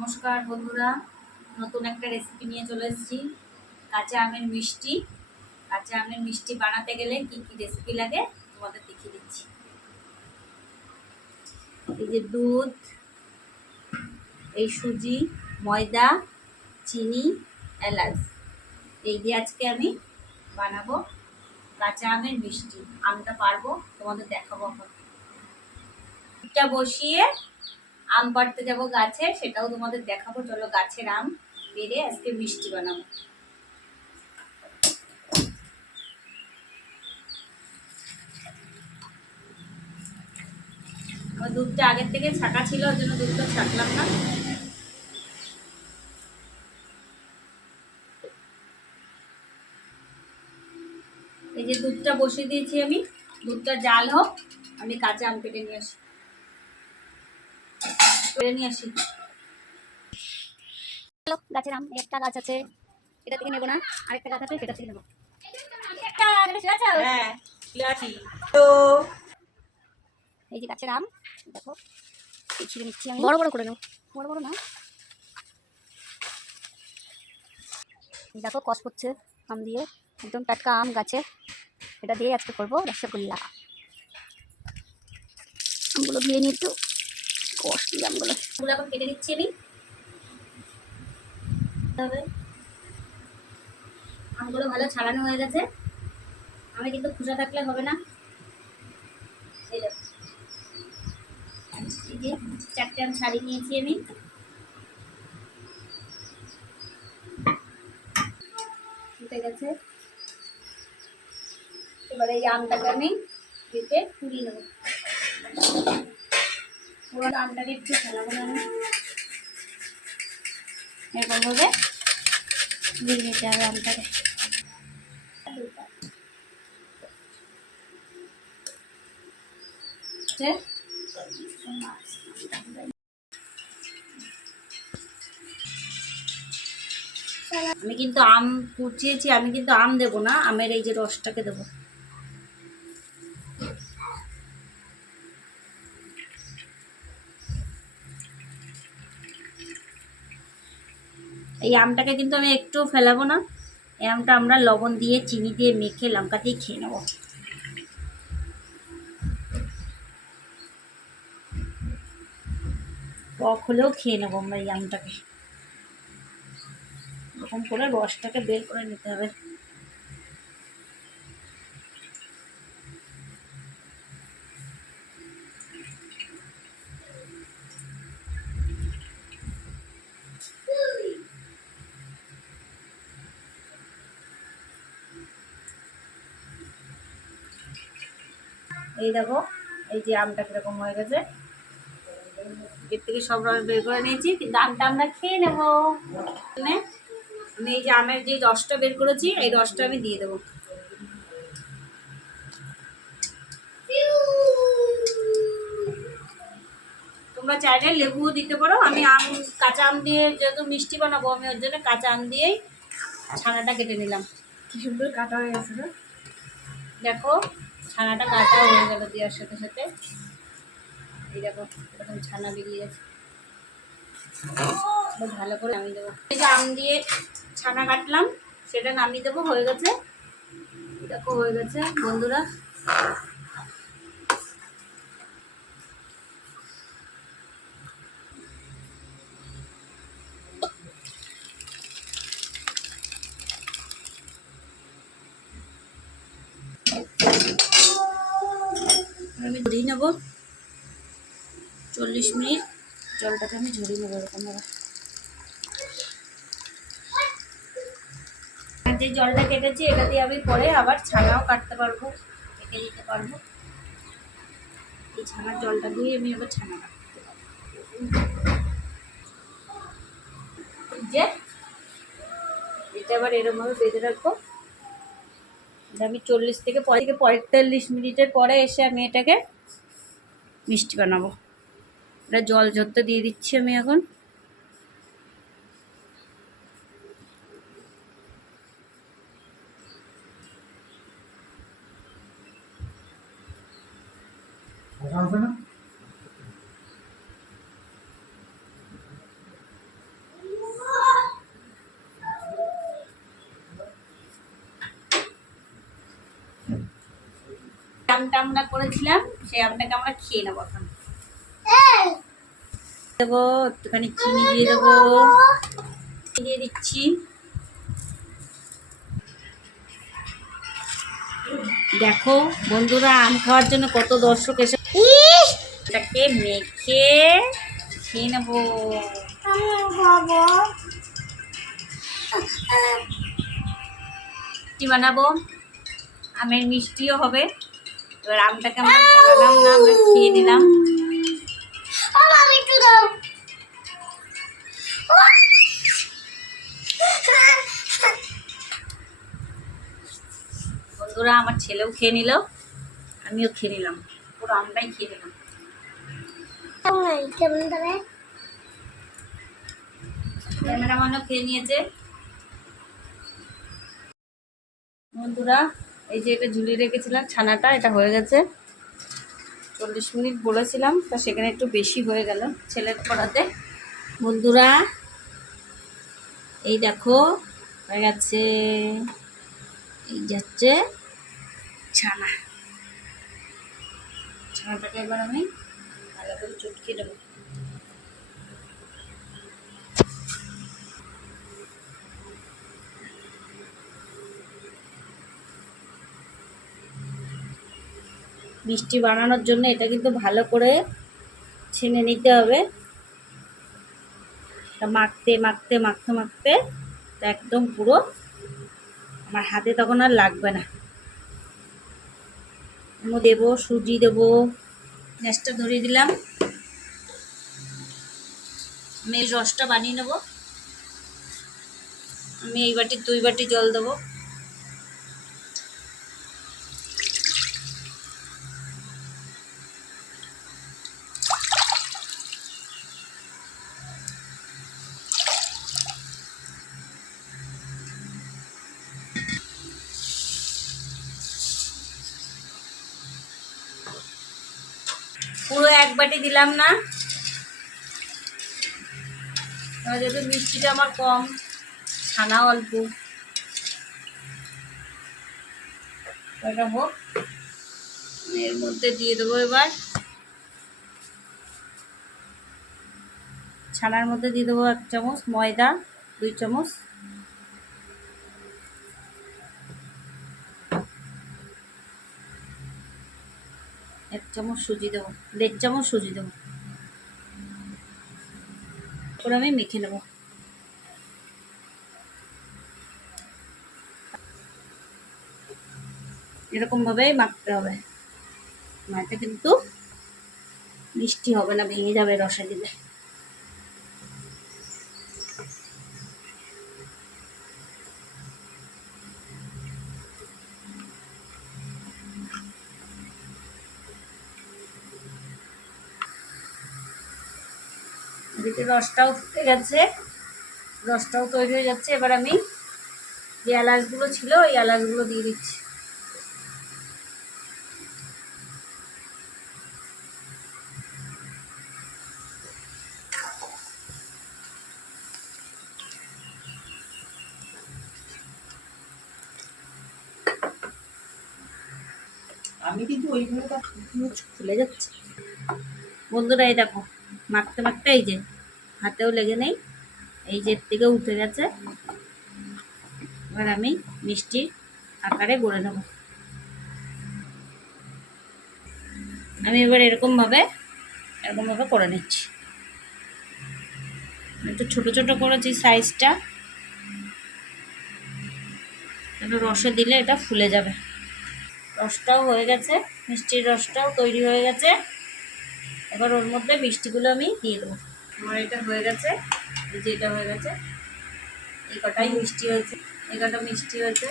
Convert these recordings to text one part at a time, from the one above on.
নমস্কার বন্ধুরা, নতুন একটা রেসিপি নিয়ে চলে এসেছি। কাঁচা আমের মিষ্টি। কাঁচা আমের মিষ্টি বানাতে গেলে কি কি রেসিপি লাগে তোমাদের দেখিয়ে দিচ্ছি। এই যে দুধ, এই সুজি, ময়দা, চিনি, এলাচ, এই দিয়ে আজকে আমি বানাবো কাঁচা আমের মিষ্টি। আমটা পারবো, তোমাদের দেখাবো। এখন দুধটা বসিয়ে আম পাড়তে যাবো গাছে, সেটাও তোমাদের দেখাবো। চলো গাছের আম পেড়ে আজকে মিষ্টি বানাবো। আমার দুধটা আগের থেকে ছাকা ছিল, ওই জন্য দুধটা ছাকলাম না। এই যে দুধটা বসিয়ে দিয়েছি আমি, দুধটা জাল হোক, আমি কাঁচা আম কেটে নিয়ে আসি। গাছের আম একটা গাছ আছে, এটা থেকে নেবো না, আরেকটা গাছ আছে সেটা থেকে নেবো। এই যে গাছের আম, দেখো ছিঁড়ে নিচ্ছি আমি। বড় বড় করে নেবো, বড় বড় না। দেখো কষ করছে আম দিয়ে, একদম টাটকা আম গাছে। এটা দিয়ে আজকে করবো রসগোল্লা। আমগুলো ধুয়ে নিয়ে একটু কষ দিয়ে আমগুলো এখন কেটে নিচ্ছি আমি। আমগুলো ভালো ছাড়ানো হয়ে গেছে। আমি কিন্তু খোসা থাকলে হবে না। এই যে 4টে আম ছাড়িয়ে নিয়েছি আমি। ফুটে গেছে। এবারে এই আমটাকে আমি কেটে পুড়িয়ে নেব। পুরো আমটাকে একটু ফেলাবো না, আমি এরকমভাবে দিয়ে নিতে হবে আমটাকে। আমি কিন্তু আম কুচিয়েছি, আমি কিন্তু আম দেবো না, আমের এই যে রসটাকে দেবো। এই আমটাকে কিন্তু আমি একটুও ফেলাবো না। এই আমটা আমরা লবণ দিয়ে চিনি দিয়ে মেখে লঙ্কা দিয়ে খেয়ে নেবো। টক হলেও খেয়ে নেবো আমরা এই আমটাকে। এরকম করে রসটাকে বের করে নিতে হবে। এই দেখো, এই যে আমটা কিরকম হয়ে গেছে। এর থেকে সব রস বের করে নিয়েছি, কিন্তু আমটা আমরা খেয়ে নেবো। আমি এই যে আমের যে রসটা বের করেছি, এই রসটা আমি দিয়ে দেবো। তোমরা চাইলে লেবুও দিতে পারো। আমি আম কাঁচা আম দিয়ে যেহেতু মিষ্টি বানাবো, আমি ওর জন্য কাঁচা আম দিয়েই ছানাটা কেটে নিলাম। কি সুন্দর কাটা হয়ে গেছে না? দেখো ছানাটা কাটা হয়ে গেল দেওয়ার সাথে সাথে। এই দেখো এরকম ছানা বেরিয়ে গেছে। ভালো করে নামিয়ে দেবো। এই যে আম দিয়ে ছানা কাটলাম, সেটা নামিয়ে দেবো। হয়ে গেছে, দেখো হয়ে গেছে বন্ধুরা। আমি ঝরিয়ে নেবো 40 মিনিট। জলটাকে আমি ঝরিয়ে নেবো এরকমভাবে। যে জলটা কেটেছি, এটা দিয়ে আমি পরে আবার ছানাও কাটতে পারবো, কেটে দিতে পারবো। এই ছানার জলটা দিয়ে আমি আবার ছানা কাটতে পারবো। যে এটা আবার এরকমভাবে বেঁধে রাখবো। আমি 40 থেকে 45 মিনিটের পরে এসে আমি এটাকে মিষ্টি বানাবো। এটা জল ঝরতে দিয়ে দিচ্ছি আমি এখন। আমটা আমরা করেছিলাম, সেই আমটাকে আমরা খেয়ে নেবো এখন। দেবো একটুখানি চিনি দিয়ে দেবো, দিয়ে দিচ্ছি। দেখো বন্ধুরা, আম খাওয়ার জন্য কত দর্শক এসে, এটাকে মেখে খেয়ে নেবো। মিষ্টি বানাবো, আমের মিষ্টিও হবে। এবার আমটাকে আমরা ফেলালাম না, আমরা খেয়ে নিলাম। বন্ধুরা, আমার ছেলেও খেয়ে নিল, আমিও খেয়ে নিলাম, পুরো আমটাই খেয়ে নিলাম। ক্যামেরাম্যানও খেয়ে নিয়েছে। বন্ধুরা, এই যে এটা ঝুলিয়ে রেখেছিলাম ছানাটা, এটা হয়ে গেছে। 40 মিনিট বলেছিলাম, তা সেখানে একটু বেশি হয়ে গেল ছেলের পড়াতে। বন্ধুরা, এই দেখো হয়ে গেছে, এই যাচ্ছে ছানা। ছানাটাকে এবার আমি ভালো করে চটকে দেবো। মিষ্টি বানানোর জন্য এটা কিন্তু ভালো করে ছেনে নিতে হবে। তা মাখতে মাখতে মাখতে মাখতে একদম পুরো আমার হাতে তখন আর লাগবে না। দেবো সুজি, দেবো। গ্যাসটা ধরিয়ে দিলাম, আমি এই রসটা বানিয়ে নেবো। আমি এই বাটির 2 বাটি জল দেবো। পুরো 1 বাটি দিলাম না, যেহেতু মিষ্টিটা আমার কম, ছানা অল্প, এটা হোক। এর মধ্যে দিয়ে দেবো এবার, ছানার মধ্যে দিয়ে দেবো 1 চামচ ময়দা, 2 চামচ, এক চামচ সুজি দেবো, 1.5 চামচ সুজি দেবো। তারপর আমি মেখে নেবো। এরকম ভাবেই মাখতে হবে, মাখতে কিন্তু মিষ্টি হবে না, ভেঙে যাবে রসে দিলে। এদিকে রসটাও ফুটে গেছে, রসটাও তৈরি হয়ে যাচ্ছে। এবার আমি যে এলাচগুলো ছিল ওই এলাচগুলো দিয়ে দিচ্ছি। আমি কিন্তু ওইগুলো খুলে যাচ্ছে। বন্ধুরা, এই দেখো মাখতে মাখতে এই যে হাতেও লেগে নেই, এই যে থেকে উঠে গেছে। এবার আমি মিষ্টির আকারে গড়ে নেব। আমি এবার এরকম ভাবে করে নিচ্ছি। একটু ছোট ছোট করেছি সাইজটা, একটু রসে দিলে এটা ফুলে যাবে। রসটাও হয়ে গেছে, মিষ্টির রসটাও তৈরি হয়ে গেছে। এবার ওর মধ্যে মিষ্টিগুলো আমি দিয়ে দেবো। আমার এটা হয়ে গেছে, এই যে এটা হয়ে গেছে, এই কটাই মিষ্টি হয়েছে, এই কটা মিষ্টি হয়েছে।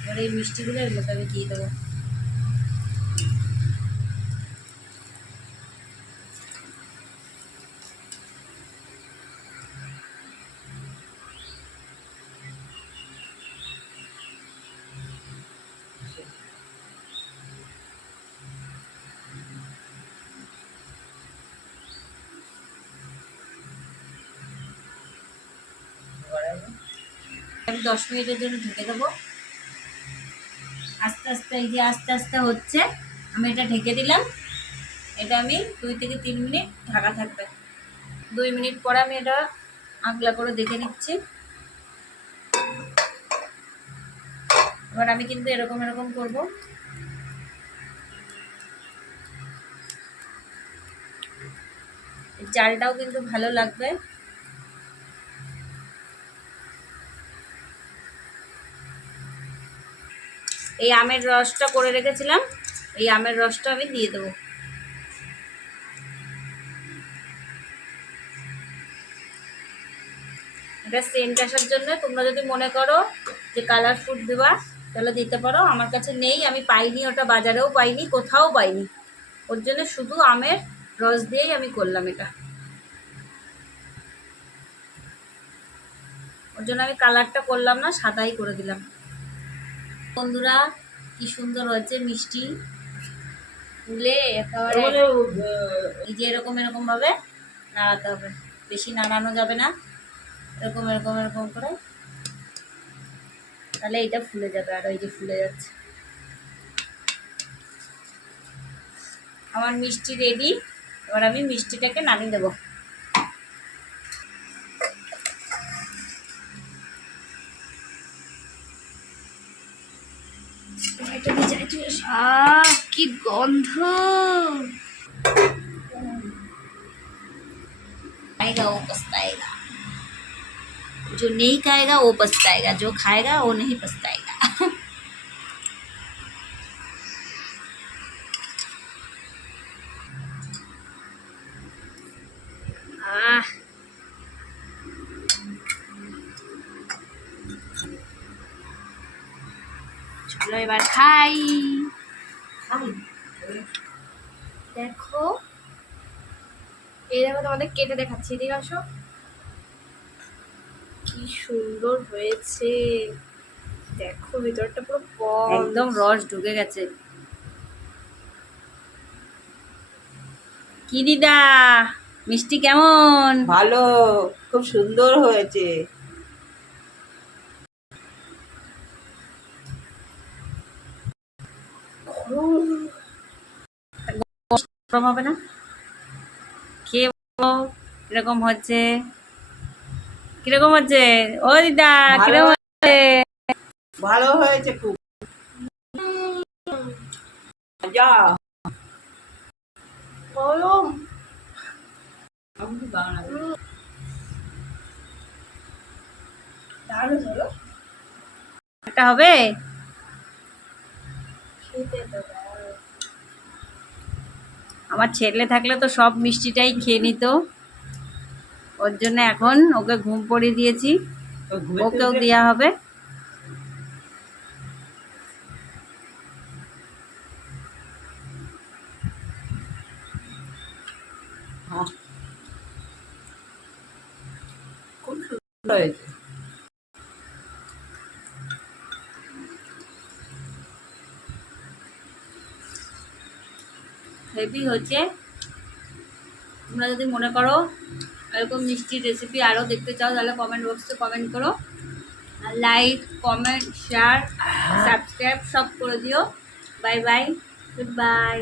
এবার এই মিষ্টিগুলো এর মধ্যে আমি দিয়ে দেবো। আমি 10 মিনিটের জন্য ঢেকে দেবো। আস্তে আস্তে এই যে আস্তে আস্তে হচ্ছে, আমি এটা ঢেকে দিলাম। এটা আমি 2 থেকে 3 মিনিট ঢাকা থাকবে। 2 মিনিট পরে আমি এটা আগলা করে দেখে নিচ্ছি। এবার আমি কিন্তু এরকম এরকম করব। চালটাও কিন্তু ভালো লাগবে। এই আমের রসটা করে রেখেছিলাম, এই আমের রসটা আমি দিয়ে দেবো। এটা সেন্ট আসার জন্য তোমরা যদি মনে করো যে কালার ফুড দেবা তাহলে দিতে পারো। আমার কাছে নেই, আমি পাইনি, ওটা বাজারেও পাইনি, কোথাও পাইনি। ওর জন্য শুধু আমের রস দিয়েই আমি করলাম এটা। ওর জন্য আমি কালারটা করলাম না, সাদাই করে দিলাম। বন্ধুরা কি সুন্দর হয়েছে, মিষ্টি ফুলে একেবারে। এই যে এরকম এরকম ভাবে নাড়াতে হবে, বেশি নাড়ানো যাবে না, এরকম এরকম এরকম করে, তাহলে এইটা ফুলে যাবে। আর এই যে ফুলে যাচ্ছে। আমার মিষ্টি রেডি। এবার আমি মিষ্টিটাকে নামিয়ে দেবো। কি গন্ধ! खाएगा वो पछताएगा, जो नहीं खाएगा वो पछताएगा, जो खाएगा वो नहीं पछताएगा। চলো এবার খাই। দেখো এইভাবে তোমাদের কেটে দেখাচ্ছি, এদিকে আসো। কি সুন্দর হয়েছে দেখো, ভিতরটা পুরো একদম রস ঢুকে গেছে। কি দিদা, মিষ্টি কেমন? ভালো, খুব সুন্দর হয়েছে। গরম হবে না? খেয়ে বলো কিরকম হচ্ছে, কিরকম হচ্ছে ও দিদা, কিরকম হচ্ছে? ভালো হয়েছে খুব মজা। গরম। দারুণ হলো। একটা হবে। খেতে তো দাও। আমার ছেলে থাকলে তো সব মিষ্টিটাই খেয়ে নিত। ওর জন্য এখন ওকে ঘুম পড়িয়ে দিয়েছি, ওকেও দেওয়া হবে। খুব সুন্দর হয়েছে। হেভি হচ্ছে। তোমরা যদি মনে করো এরকম মিষ্টির রেসিপি আরও দেখতে চাও তাহলে কমেন্ট বক্সে কমেন্ট করো। আর লাইক, কমেন্ট, শেয়ার, সাবস্ক্রাইব সব করে দিও। Bye bye, good bye.